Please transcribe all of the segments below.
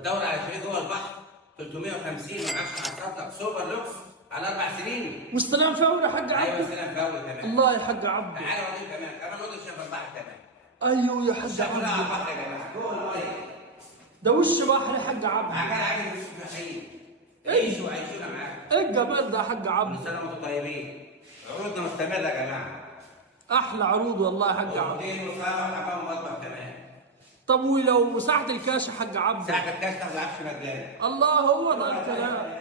بتدور على شريك جوه البحر 350 ما معكش حصلتك سوبر لوكس على 4 سنين. واستلام فوري يا حاج ايوه عبده. استلام فوري كمان. الله يا حاج عبده. تعالى اوريك كمان اوضه شاف البحر كمان. ايوه يا حاج الشقه كلها على عبده. البحر يا جماعه جوه الميه. ده وش بحر يا حاج عبده. عجل عجل مش مستحيل. عيشوا عيشونا معاك. ايه الجمال ده يا حاج كل عبده. سنه وانتم طيبين. عروضنا مستمره يا جماعه. احلى عروض والله يا حاج عبده. اوضتين وصاله وحمام ومطبخ كمان. طب ولو مساحة الكاش يا حاج عبده. ساعه الكاش تاخد عفش مجاني. الله هو ده الكلام.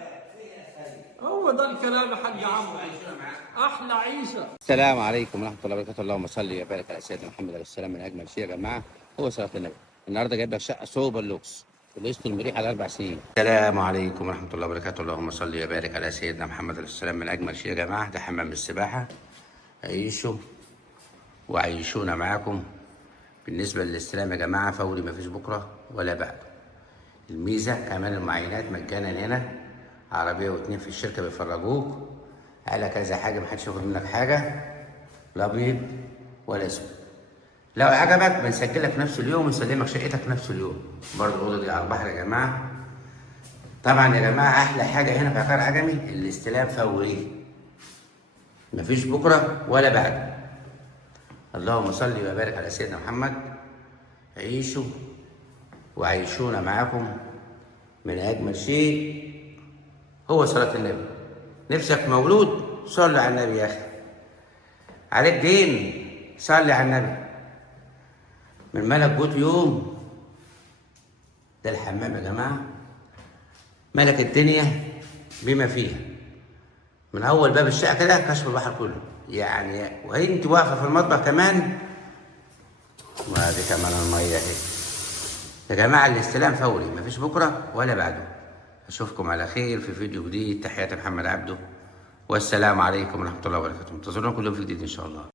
هو ده الكلام يا حاج عبده. عيشونا معاك. احلى عيشه. السلام عليكم ورحمة الله وبركاته، اللهم صل وبارك على سيدنا محمد عليه السلام. من أجمل شيء يا جماعة هو صلاة النبي. النهارده جايب لك شقة سوبر لوكس في القسط المريح على 4 سنين. السلام عليكم ورحمة الله وبركاته، اللهم صل وبارك على سيدنا محمد عليه السلام. من أجمل شيء يا جماعة ده حمام السباحة. عيشوا وعيشونا معاكم. بالنسبة للاستلام يا جماعة فوري، مفيش بكرة ولا بعده. الميزة كمان المعاينات مجانا هنا، عربية واتنين في الشركة بيفرجوك على كذا حاجة، محدش ياخد منك حاجة، لا أبيض ولا أسود. لو عجبك بنسجلك في نفس اليوم ونسلمك شقتك في نفس اليوم. برضه الأوضة دي على البحر يا جماعة. طبعا يا جماعة أحلى حاجة هنا في عقار عجمي الاستلام فوري، مفيش بكرة ولا بعد. اللهم صل وبارك على سيدنا محمد. عيشوا وعيشونا معاكم. من أجمل شيء هو صلاة النبي. نفسك مولود صل على النبي يا أخي. عليك دين صلي على النبي. من ملك بوت يوم ده الحمام يا جماعة، ملك الدنيا بما فيها. من أول باب الشقة كده كشف البحر كله يعني، وهي أنت واقفة في المطبخ كمان. وادي كمان المية اهي يا جماعة. الاستلام فوري، مفيش بكرة ولا بعده. أشوفكم على خير في فيديو جديد. تحياتي محمد عبده، والسلام عليكم ورحمة الله وبركاته. انتظرونا كل يوم في جديد إن شاء الله.